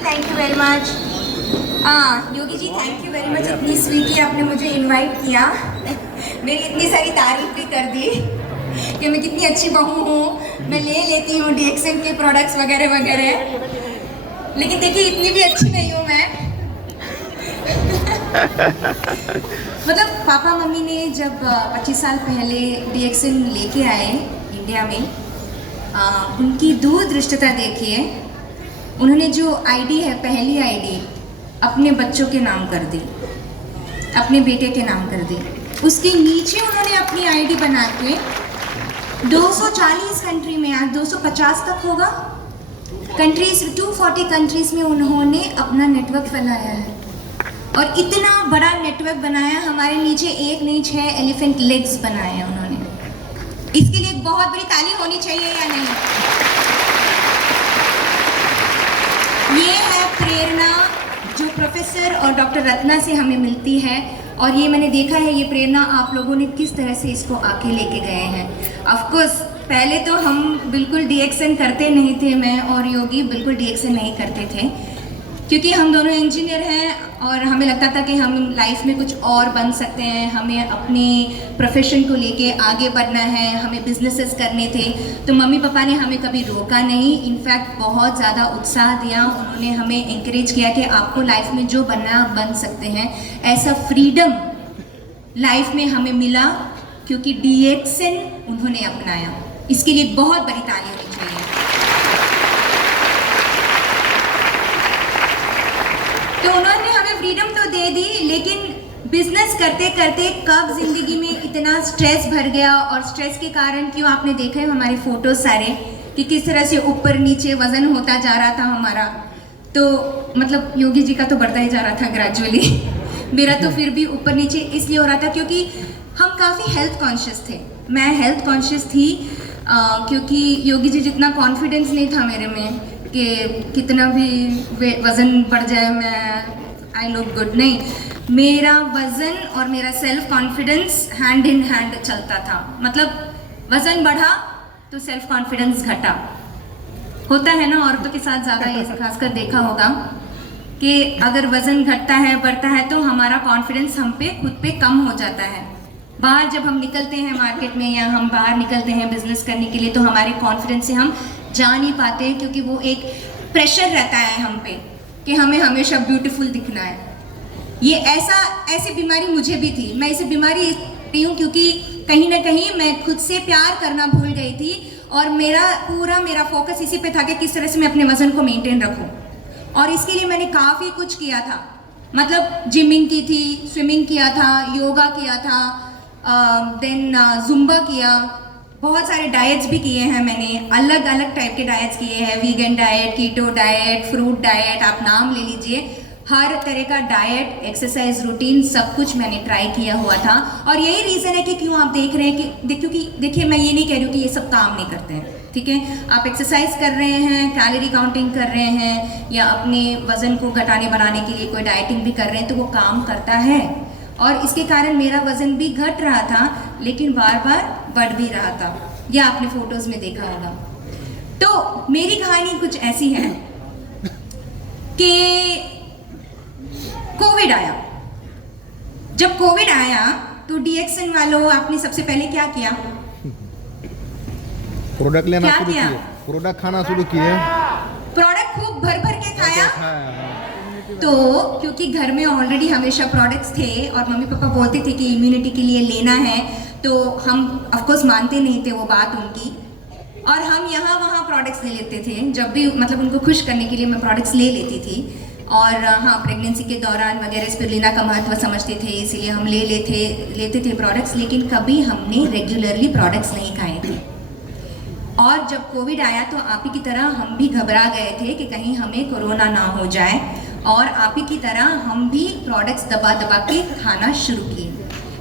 Thank you very much. Yogi ji thank you very much, इतनी sweetly आपने मुझे इनवाइट किया, मेरी इतनी सारी तारीफ भी कर दी कि मैं कितनी अच्छी बहू हूँ, मैं ले लेती हूँ DXN के प्रोडक्ट्स वगैरह वगैरह, लेकिन देखिए इतनी भी अच्छी नहीं हूँ मैं। मतलब पापा मम्मी ने जब 25 साल पहले DXN लेके आए इंडिया में, उनकी दूरदृष्टता देखिए, उन्होंने जो आईडी है, पहली आईडी अपने बच्चों के नाम कर दी, अपने बेटे के नाम कर दी। उसके नीचे उन्होंने अपनी आईडी बना के 240 कंट्री में, आज 250 तक होगा कंट्रीज, 240 कंट्रीज में उन्होंने अपना नेटवर्क फैलाया है। और इतना बड़ा नेटवर्क बनाया, हमारे नीचे एक नहीं 6 एलिफेंट लेग्स बनाए हैं उन्होंने। इसके लिए एक बहुत बड़ी ताली होनी चाहिए या नहीं? ये है प्रेरणा जो प्रोफेसर और डॉक्टर रत्ना से हमें मिलती है, और ये मैंने देखा है, ये प्रेरणा आप लोगों ने किस तरह से इसको आके लेके गए हैं। ऑफ कोर्स पहले तो हम बिल्कुल DXN करते नहीं थे, मैं और योगी बिल्कुल DXN नहीं करते थे, क्योंकि हम दोनों इंजीनियर हैं और हमें लगता था कि हम लाइफ में कुछ और बन सकते हैं, हमें अपने प्रोफेशन को लेके आगे बढ़ना है, हमें बिजनेसेस करने थे। तो मम्मी पापा ने हमें कभी रोका नहीं, इनफैक्ट बहुत ज़्यादा उत्साह दिया, उन्होंने हमें इंकरेज किया कि आपको लाइफ में जो बनना है आप बन सकते हैं। ऐसा फ्रीडम लाइफ में हमें मिला क्योंकि DXN उन्होंने अपनाया। इसके लिए बहुत बड़ी ताली होनी चाहिए। तो उन्होंने हमें फ्रीडम तो दे दी, लेकिन बिजनेस करते करते कब जिंदगी में इतना स्ट्रेस भर गया, और स्ट्रेस के कारण क्यों आपने देखा है हमारे फोटोज सारे कि किस तरह से ऊपर नीचे वजन होता जा रहा था हमारा। तो मतलब योगी जी का तो बढ़ता ही जा रहा था ग्रेजुअली मेरा तो फिर भी ऊपर नीचे इसलिए हो रहा था क्योंकि हम काफ़ी हेल्थ कॉन्शियस थे, मैं हेल्थ कॉन्शियस थी, क्योंकि योगी जी जितना कॉन्फिडेंस नहीं था मेरे में कि कितना भी वज़न बढ़ जाए मैं आई लुक गुड, नहीं, मेरा वज़न और मेरा self confidence hand in hand चलता था। मतलब वज़न बढ़ा तो सेल्फ कॉन्फिडेंस घटा, होता है ना औरतों के साथ ज़्यादा, ये खासकर देखा होगा कि अगर वज़न घटता है बढ़ता है तो हमारा कॉन्फिडेंस हम पे खुद पे कम हो जाता है। बाहर जब हम निकलते हैं मार्केट में या हम बाहर निकलते हैं बिजनेस करने के लिए तो हमारे कॉन्फिडेंस से हम जा नहीं पाते, क्योंकि वो एक प्रेशर रहता है हम पे कि हमें हमेशा ब्यूटीफुल दिखना है। ये ऐसी बीमारी मुझे भी थी, मैं इसे बीमारी पी हूँ क्योंकि कहीं ना कहीं मैं खुद से प्यार करना भूल गई थी, और मेरा फोकस इसी पे था कि किस तरह से मैं अपने वजन को मेंटेन रखूँ। और इसके लिए मैंने काफ़ी कुछ किया था, मतलब जिमिंग की थी, स्विमिंग किया था, योगा किया था, देन जुम्बा किया, बहुत सारे डाइट्स भी किए हैं मैंने, अलग अलग टाइप के डाइट्स किए हैं, vegan diet, keto diet, fruit diet, आप नाम ले लीजिए, हर तरह का डाइट, एक्सरसाइज रूटीन, सब कुछ मैंने ट्राई किया हुआ था। और यही रीज़न है कि क्यों आप देख रहे हैं कि क्योंकि देखिए मैं ये नहीं कह रही हूँ कि ये सब काम नहीं करते हैं, ठीक है, आप एक्सरसाइज कर रहे हैं, कैलोरी काउंटिंग कर रहे हैं, या अपने वज़न को घटाने बढ़ाने के लिए कोई डाइटिंग भी कर रहे हैं, तो वो काम करता है। और इसके कारण मेरा वज़न भी घट रहा था, लेकिन बार बार बढ़ भी रहा था, यह आपने फोटोज़ में देखा होगा। तो मेरी कहानी कुछ ऐसी है कि कोविड आया। जब कोविड आया तो DXN वालों आपने सबसे पहले क्या किया? प्रोडक्ट लेना शुरू किए, प्रोडक्ट खाना शुरू किए, प्रोडक्ट खूब भर भर के खाया। तो क्योंकि घर में ऑलरेडी हमेशा प्रोडक्ट्स थे और मम्मी पापा बोलते थे कि इम्यूनिटी के लिए लेना है, तो हम ऑफ कोर्स मानते नहीं थे वो बात उनकी, और हम यहाँ वहाँ प्रोडक्ट्स ले लेते थे। जब भी मतलब उनको खुश करने के लिए मैं प्रोडक्ट्स ले लेती थी। और हाँ, प्रेगनेंसी के दौरान वगैरह स्पिरुलिना का महत्व समझते थे, इसीलिए हम लेते थे प्रोडक्ट्स, लेकिन कभी हमने रेगुलरली प्रोडक्ट्स नहीं खाए थे। और जब कोविड आया तो आप ही की तरह हम भी घबरा गए थे कि कहीं हमें कोरोना ना हो जाए, और आप ही की तरह हम भी प्रोडक्ट्स दबा दबा के खाना शुरू किए।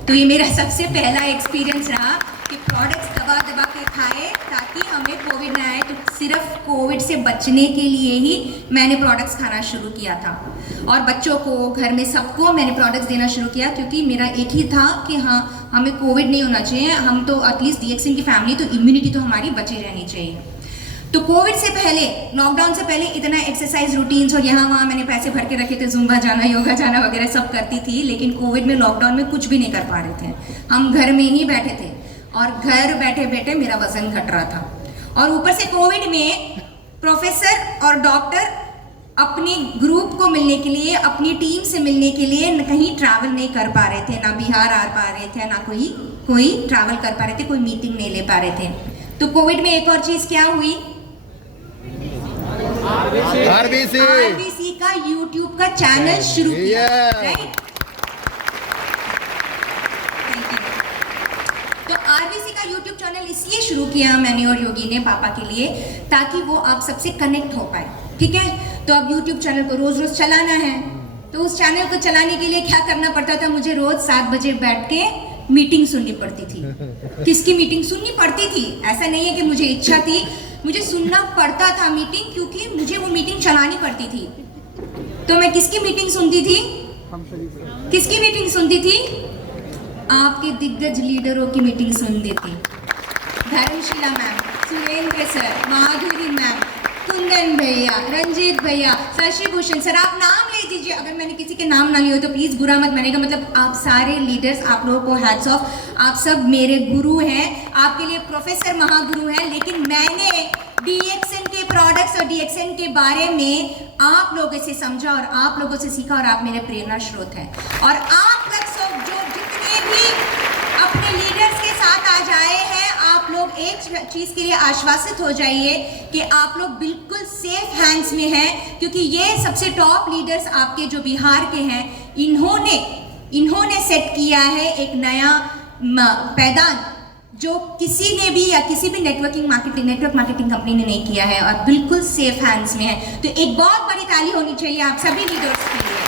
तो ये मेरा सबसे पहला एक्सपीरियंस रहा कि प्रोडक्ट्स दबा दबा के खाए ताकि हमें कोविड ना आए। तो सिर्फ कोविड से बचने के लिए ही मैंने प्रोडक्ट्स खाना शुरू किया था, और बच्चों को, घर में सबको मैंने प्रोडक्ट्स देना शुरू किया, क्योंकि मेरा एक ही था कि हाँ, हमें कोविड नहीं होना चाहिए, हम तो एटलीस्ट DXN की फैमिली तो इम्यूनिटी तो हमारी बची रहनी चाहिए। तो कोविड से पहले, लॉकडाउन से पहले इतना एक्सरसाइज रूटीन्स और यहाँ वहाँ मैंने पैसे भर के रखे थे, जुम्बा जाना, योगा जाना वगैरह सब करती थी, लेकिन कोविड में, लॉकडाउन में कुछ भी नहीं कर पा रहे थे। हम घर में ही बैठे थे और घर बैठे बैठे मेरा वजन घट रहा था। और ऊपर से कोविड में प्रोफेसर और डॉक्टर अपने ग्रुप को मिलने के लिए, अपनी टीम से मिलने के लिए कहीं ट्रैवल नहीं कर पा रहे थे, ना बिहार आ पा रहे थे, ना कोई ट्रैवल कर पा रहे थे, कोई मीटिंग नहीं ले पा रहे थे। तो कोविड में एक और चीज क्या हुई, आरबीसी का यूट्यूब का चैनल शुरू किया, राइट। तो आरबीसी का यूट्यूब चैनल इसलिए शुरू किया मैंने और योगी ने पापा के लिए, ताकि वो आप सबसे कनेक्ट हो पाए, ठीक है। तो अब यूट्यूब चैनल को रोज रोज चलाना है, तो उस चैनल को चलाने के लिए क्या करना पड़ता था, मुझे रोज 7 बजे बैठ के मीटिंग सुननी पड़ती थी। किसकी मीटिंग सुननी पड़ती थी, ऐसा नहीं है कि मुझे इच्छा थी, मुझे सुनना पड़ता था मीटिंग, क्योंकि मुझे वो मीटिंग चलानी पड़ती थी। तो मैं किसकी मीटिंग सुनती थी, किसकी मीटिंग सुनती थी, आपके दिग्गज लीडरों की मीटिंग सुनती थी। धर्मशिला मैम, सुरेंद्र सर, माधुरी मैम, कुंदन भैया, रंजीत भैया, शशि भूषण सर, आप नाम ले दीजिए। अगर मैंने किसी के नाम ना लिए हो तो प्लीज बुरा मत मानिएगा, मतलब आप सारे लीडर्स, आप लोगों को हैट्स ऑफ, आप सब मेरे गुरु हैं, आपके लिए प्रोफेसर महागुरु हैं। लेकिन मैंने DXN के प्रोडक्ट्स और DXN के बारे में आप लोगों से समझा और आप लोगों से सीखा, और आप मेरे प्रेरणा स्रोत हैं। और आप लोग सब जो जितने भी अपने लीडर्स के साथ आ जाए हैं, आप लोग एक चीज के लिए आश्वासित हो जाइए कि आप लोग बिल्कुल सेफ हैंड्स में हैं, क्योंकि ये सबसे टॉप लीडर्स आपके जो बिहार के हैं, इन्होंने सेट किया है एक नया पैदान, जो किसी ने भी या किसी भी नेटवर्क मार्केटिंग कंपनी ने नहीं किया है, और बिल्कुल सेफ हैंड्स में है। तो एक बहुत बड़ी ताली होनी चाहिए आप सभी लीडर्स के लिए।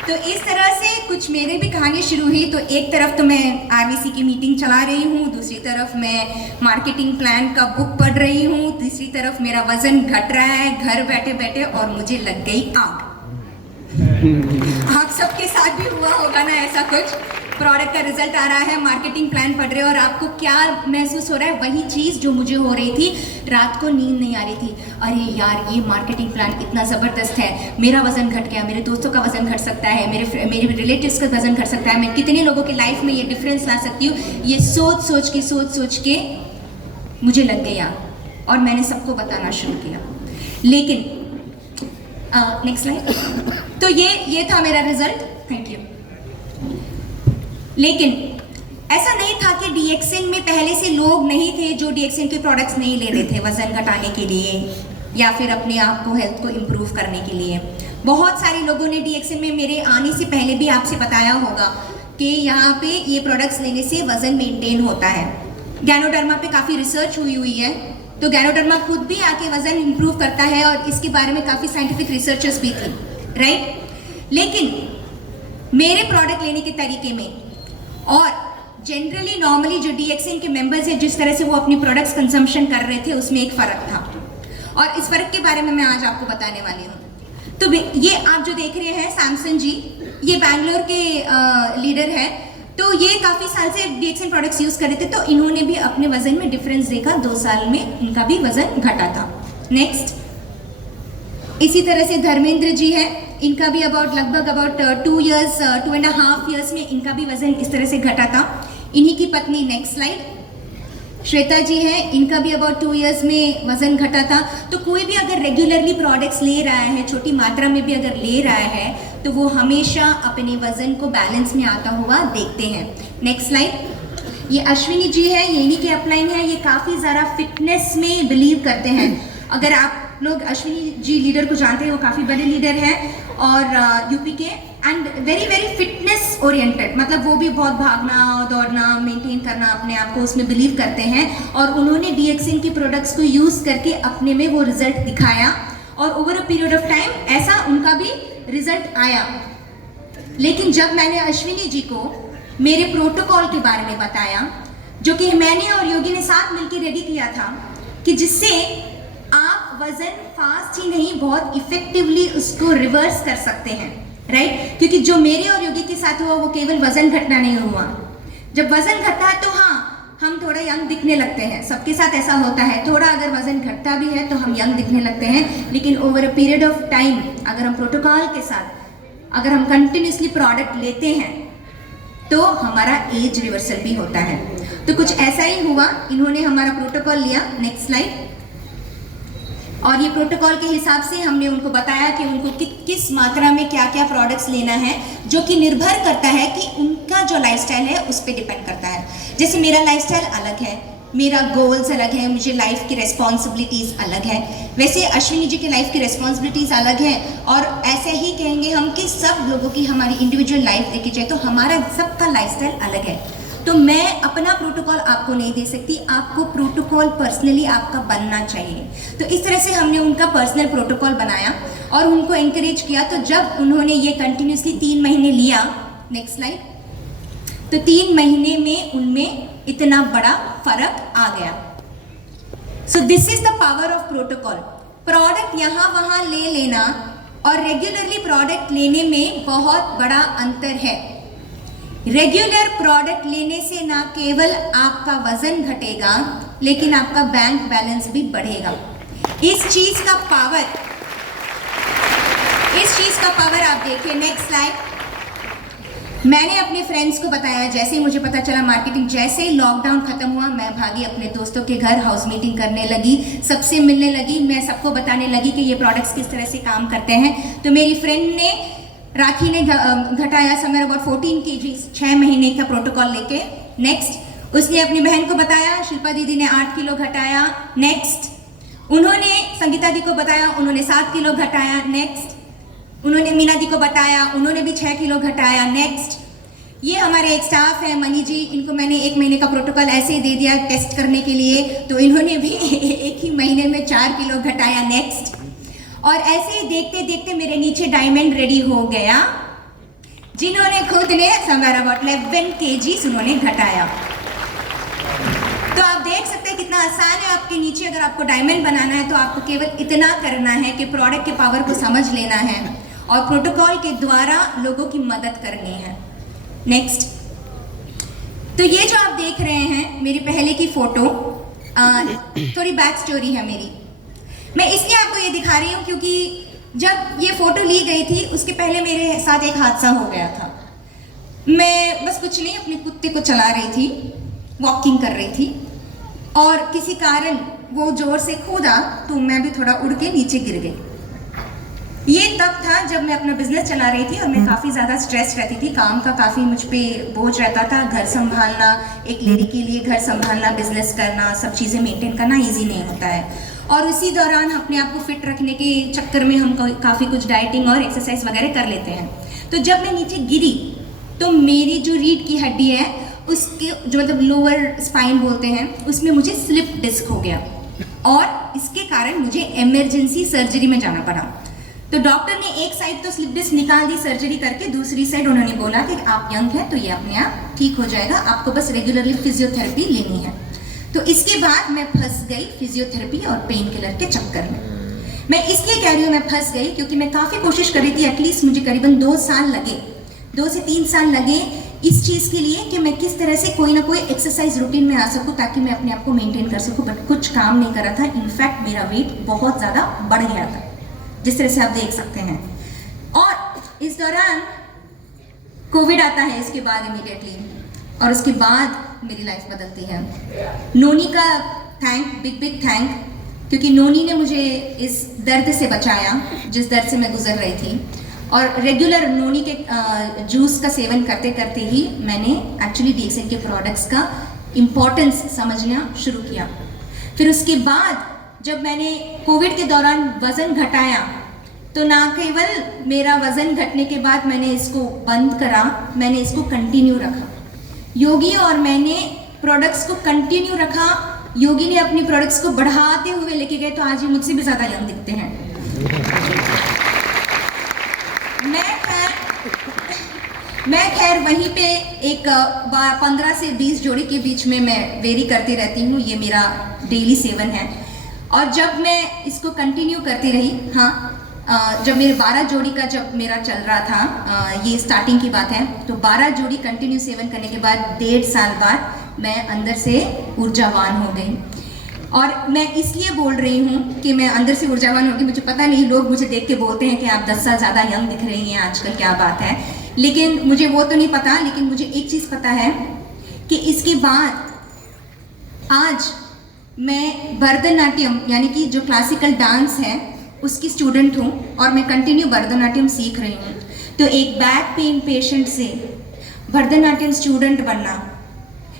तो इस तरह से कुछ मेरे भी कहानी शुरू हुई। तो एक तरफ तो मैं आरबीसी की मीटिंग चला रही हूँ, दूसरी तरफ मैं मार्केटिंग प्लान का बुक पढ़ रही हूँ, तीसरी तरफ मेरा वजन घट रहा है घर बैठे बैठे, और मुझे लग गई आग। आप सबके साथ भी हुआ होगा ना ऐसा कुछ, प्रोडक्ट का रिजल्ट आ रहा है, मार्केटिंग प्लान पढ़ रहे हो, और आपको क्या महसूस हो रहा है, वही चीज़ जो मुझे हो रही थी, रात को नींद नहीं आ रही थी। अरे यार, ये मार्केटिंग प्लान इतना ज़बरदस्त है, मेरा वजन घट गया, मेरे दोस्तों का वजन घट सकता है, मेरे रिलेटिव्स का वजन घट सकता है, मैं कितने लोगों की लाइफ में ये डिफरेंस ला सकती हूँ, ये सोच के मुझे लग गया, और मैंने सबको बताना शुरू किया। लेकिन नेक्स्ट स्लाइड। तो ये था मेरा रिजल्ट, थैंक यू। लेकिन ऐसा नहीं था कि DXN में पहले से लोग नहीं थे जो DXN के प्रोडक्ट्स नहीं ले रहे थे वजन घटाने के लिए या फिर अपने आप को, हेल्थ को इम्प्रूव करने के लिए। बहुत सारे लोगों ने DXN में मेरे आने से पहले भी आपसे बताया होगा कि यहाँ पे ये प्रोडक्ट्स लेने से वजन मेंटेन होता है। गैनोडर्मा पे काफ़ी रिसर्च हुई है, तो गैनोडर्मा खुद भी आके वजन इम्प्रूव करता है, और इसके बारे में काफ़ी साइंटिफिक रिसर्चेस भी थी, राइट। लेकिन मेरे प्रोडक्ट लेने के तरीके में और जनरली नॉर्मली जो DXN के मेंबर्स हैं, जिस तरह से वो अपनी प्रोडक्ट्स कंजम्पशन कर रहे थे, उसमें एक फ़र्क था, और इस फ़र्क के बारे में मैं आज आपको बताने वाली हूँ। तो ये आप जो देख रहे हैं सैमसन जी, ये बैंगलोर के लीडर है, तो ये काफ़ी साल से DXN प्रोडक्ट्स यूज़ कर रहे थे, तो इन्होंने भी अपने वजन में डिफरेंस देखा, 2 साल में इनका भी वजन घटा था। नेक्स्ट, इसी तरह से धर्मेंद्र जी है, इनका भी लगभग 2.5 ईयर्स में इनका भी वजन इस तरह से घटा था। इन्हीं की पत्नी, नेक्स्ट स्लाइड, श्वेता जी हैं, इनका भी 2 ईयर्स में वजन घटा था। तो कोई भी अगर रेगुलरली प्रोडक्ट्स ले रहा है, छोटी मात्रा में भी अगर ले रहा है, तो वो हमेशा अपने वजन को बैलेंस में आता हुआ देखते हैं। नेक्स्ट स्लाइड, ये अश्विनी जी है, ये इन्हीं के अपलाइन है, ये काफ़ी ज़्यादा फिटनेस में बिलीव करते हैं। अगर आप लोग अश्विनी जी लीडर को जानते हैं, वो काफ़ी बड़े लीडर हैं और यूपी के, एंड वेरी फिटनेस ओरिएंटेड, मतलब वो भी बहुत भागना, दौड़ना, मेंटेन करना, अपने आप को उसमें बिलीव करते हैं। और उन्होंने DXN की प्रोडक्ट्स को यूज़ करके अपने में वो रिजल्ट दिखाया, और over a period of time ऐसा उनका भी रिजल्ट आया। लेकिन जब मैंने अश्विनी जी को मेरे प्रोटोकॉल के बारे में बताया, जो कि मैंने और योगी ने साथ मिलकर रेडी किया था, कि जिससे आप वजन फास्ट ही नहीं, बहुत इफेक्टिवली उसको रिवर्स कर सकते हैं, राइट। क्योंकि जो मेरे और योगी के साथ हुआ, वो केवल वजन घटना नहीं हुआ, जब वजन घटता है तो हाँ, हम थोड़ा यंग दिखने लगते हैं, सबके साथ ऐसा होता है। थोड़ा अगर वजन घटता भी है तो हम यंग दिखने लगते हैं, लेकिन over a period of time अगर हम प्रोटोकॉल के साथ अगर हम कंटिन्यूसली प्रोडक्ट लेते हैं तो हमारा एज रिवर्सल भी होता है। तो कुछ ऐसा ही हुआ, इन्होंने हमारा प्रोटोकॉल लिया, नेक्स्ट स्लाइड, और ये प्रोटोकॉल के हिसाब से हमने उनको बताया कि उनको किस मात्रा में क्या क्या प्रोडक्ट्स लेना है, जो कि निर्भर करता है कि उनका जो लाइफस्टाइल है उस पर डिपेंड करता है। जैसे मेरा लाइफस्टाइल अलग है, मेरा गोल्स अलग है, मुझे लाइफ की रिस्पॉन्सिबिलिटीज़ अलग है, वैसे अश्विनी जी की लाइफ की रिस्पॉन्सिबिलिटीज़ अलग है, और ऐसे ही कहेंगे हम कि सब लोगों की हमारी इंडिविजुअल लाइफ देखी जाए तो हमारा सबका लाइफस्टाइल अलग है। तो मैं अपना प्रोटोकॉल आपको नहीं दे सकती, आपको प्रोटोकॉल पर्सनली आपका बनना चाहिए। तो इस तरह से हमने उनका पर्सनल प्रोटोकॉल बनाया और उनको एनकरेज किया। तो जब उन्होंने ये कंटिन्यूसली 3 महीने लिया, नेक्स्ट स्लाइड, तो 3 महीने में उनमें इतना बड़ा फर्क आ गया। So this is the power of protocol. Product यहाँ वहाँ ले लेना और रेगुलरली प्रोडक्ट लेने में बहुत बड़ा अंतर है। रेगुलर प्रोडक्ट लेने से ना केवल आपका वजन घटेगा, लेकिन आपका बैंक बैलेंस भी बढ़ेगा। इस चीज का पावर आप देखिए, नेक्स्ट स्लाइड। मैंने अपने फ्रेंड्स को बताया, जैसे ही मुझे पता चला मार्केटिंग, जैसे ही लॉकडाउन खत्म हुआ मैं भागी अपने दोस्तों के घर, हाउस मीटिंग करने लगी, सबसे मिलने लगी, मैं सबको बताने लगी कि ये प्रोडक्ट्स किस तरह से काम करते हैं। तो मेरी फ्रेंड ने, राखी ने घटाया समवेयर अबाउट 14 kg 6 महीने का प्रोटोकॉल लेके। नेक्स्ट, उसने अपनी बहन को बताया, शिल्पा दीदी ने 8 किलो घटाया। नेक्स्ट, उन्होंने संगीता दी को बताया, उन्होंने 7 किलो घटाया। नेक्स्ट, उन्होंने मीना दी को बताया, उन्होंने भी 6 किलो घटाया। नेक्स्ट, ये हमारे एक स्टाफ है मनी जी, इनको मैंने 1 महीने का प्रोटोकॉल ऐसे ही दे दिया टेस्ट करने के लिए, तो इन्होंने भी 1 ही महीने में 4 किलो घटाया। नेक्स्ट, और ऐसे ही देखते देखते मेरे नीचे डायमंड रेडी हो गया, जिन्होंने खुद ने समवेयर अबाउट 11 kg उन्होंने घटाया। तो आप देख सकते हैं कितना आसान है आपके नीचे। अगर आपको डायमंड बनाना है तो आपको केवल इतना करना है कि प्रोडक्ट के पावर को समझ लेना है और प्रोटोकॉल के द्वारा लोगों की मदद करनी है। नेक्स्ट, तो ये जो आप देख रहे हैं मेरी पहले की फोटो, थोड़ी बैक स्टोरी है मेरी। मैं इसलिए आपको ये दिखा रही हूँ क्योंकि जब ये फोटो ली गई थी उसके पहले मेरे साथ एक हादसा हो गया था। मैं बस कुछ नहीं, अपने कुत्ते को चला रही थी, वॉकिंग कर रही थी, और किसी कारण वो जोर से कूदा तो मैं भी थोड़ा उड़ के नीचे गिर गई। ये तब था जब मैं अपना बिजनेस चला रही थी और मैं काफ़ी ज़्यादा स्ट्रेस रहती थी, काम का काफ़ी मुझ पे बोझ रहता था। घर संभालना, एक लेडी के लिए घर संभालना, बिजनेस करना, सब चीज़ें मेंटेन करना इजी नहीं होता है। और उसी दौरान अपने आप को फिट रखने के चक्कर में हम काफ़ी कुछ डाइटिंग और एक्सरसाइज वगैरह कर लेते हैं। तो जब मैं नीचे गिरी तो मेरी जो रीढ़ की हड्डी है उसके जो मतलब लोअर स्पाइन बोलते हैं, उसमें मुझे स्लिप डिस्क हो गया और इसके कारण मुझे इमरजेंसी सर्जरी में जाना पड़ा। तो डॉक्टर ने एक साइड तो स्लिप डिस्क निकाल दी सर्जरी करके, दूसरी साइड उन्होंने बोला कि आप यंग हैं तो ये अपने आप ठीक हो जाएगा, आपको बस रेगुलरली फिजियोथेरेपी लेनी है। तो इसके बाद मैं फंस गई फिजियोथेरेपी और पेन किलर के चक्कर में। मैं इसलिए कह रही हूँ मैं फंस गई क्योंकि मैं काफ़ी कोशिश कर रही थी, एटलीस्ट मुझे करीबन 2 साल लगे, 2 से 3 साल लगे इस चीज़ के लिए कि मैं किस तरह से कोई ना कोई एक्सरसाइज रूटीन में आ सकूं ताकि मैं अपने आप को मेंटेन कर सकूं। बट कुछ काम नहीं कर रहा था, इनफैक्ट मेरा वेट बहुत ज़्यादा बढ़ गया था, जिस तरह से आप देख सकते हैं। और इस दौरान कोविड आता है इसके बाद इमीडिएटली, और उसके बाद मेरी लाइफ बदलती है। नोनी का बिग थैंक, क्योंकि नोनी ने मुझे इस दर्द से बचाया जिस दर्द से मैं गुजर रही थी। और रेगुलर नोनी के जूस का सेवन करते करते ही मैंने एक्चुअली DXN के प्रोडक्ट्स का इम्पोर्टेंस समझना शुरू किया। फिर उसके बाद जब मैंने कोविड के दौरान वज़न घटाया तो ना केवल मेरा वज़न घटने के बाद मैंने इसको बंद करा, मैंने इसको कंटिन्यू रखा। योगी और मैंने प्रोडक्ट्स को कंटिन्यू रखा। योगी ने अपनी प्रोडक्ट्स को बढ़ाते हुए लेके गए तो आज ये मुझसे भी ज़्यादा यंग दिखते हैं। मैं खैर वहीं पे एक 15 से 20 जोड़ी के बीच में मैं वेरी करती रहती हूँ, ये मेरा डेली सेवन है। और जब मैं इसको कंटिन्यू करती रही, हाँ जब मेरे 12 जोड़ी का जब मेरा चल रहा था, ये स्टार्टिंग की बात है, तो 12 जोड़ी कंटिन्यू सेवन करने के बाद 1.5 साल बाद मैं अंदर से ऊर्जावान हो गई। और मैं इसलिए बोल रही हूँ कि मैं अंदर से ऊर्जावान हो गई, मुझे पता नहीं, लोग मुझे देख के बोलते हैं कि आप 10 साल ज़्यादा यंग दिख रही हैं आजकल, क्या बात है, लेकिन मुझे वो तो नहीं पता। लेकिन मुझे एक चीज़ पता है कि इसके बाद आज मैं भरतनाट्यम यानी कि जो क्लासिकल डांस है उसकी स्टूडेंट हूँ और मैं कंटिन्यू भरतनाट्यम सीख रही हूँ। तो एक बैक पेन पेशेंट से भरतनाट्यम स्टूडेंट बनना,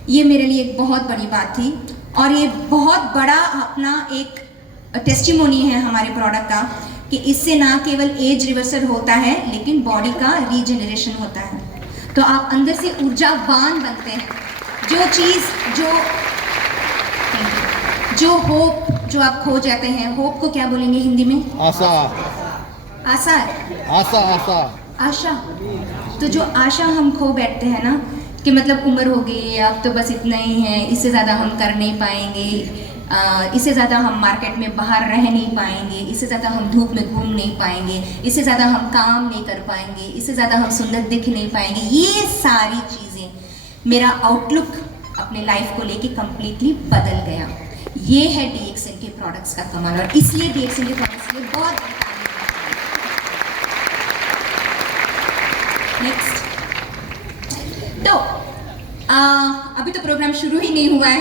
ये मेरे लिए एक बहुत बड़ी बात थी और ये बहुत बड़ा अपना एक टेस्टिमोनी है हमारे प्रोडक्ट का कि इससे ना केवल एज रिवर्सल होता है लेकिन बॉडी का रीजनरेशन होता है। तो आप अंदर से ऊर्जावान बनते हैं। जो चीज़ जो होप जो आप खो जाते हैं, होप को क्या बोलेंगे हिंदी में? आशा। आशा। आशा आशा आशा। तो जो आशा हम खो बैठते हैं ना कि मतलब उम्र हो गई, अब तो बस इतना ही है, इससे ज़्यादा हम कर नहीं पाएंगे, इससे ज़्यादा हम मार्केट में बाहर रह नहीं पाएंगे, इससे ज़्यादा हम धूप में घूम नहीं पाएंगे, इससे ज़्यादा हम काम नहीं कर पाएंगे, इससे ज़्यादा हम सुंदर दिख नहीं पाएंगे। ये सारी चीज़ें, मेरा आउटलुक अपने लाइफ को लेके कम्प्लीटली बदल गया। ये है DXN के प्रोडक्ट्स का कमाल और इसलिए DXN के प्रोडक्ट्स के लिए बहुत नेक्स्ट। तो अभी तो प्रोग्राम शुरू ही नहीं हुआ है।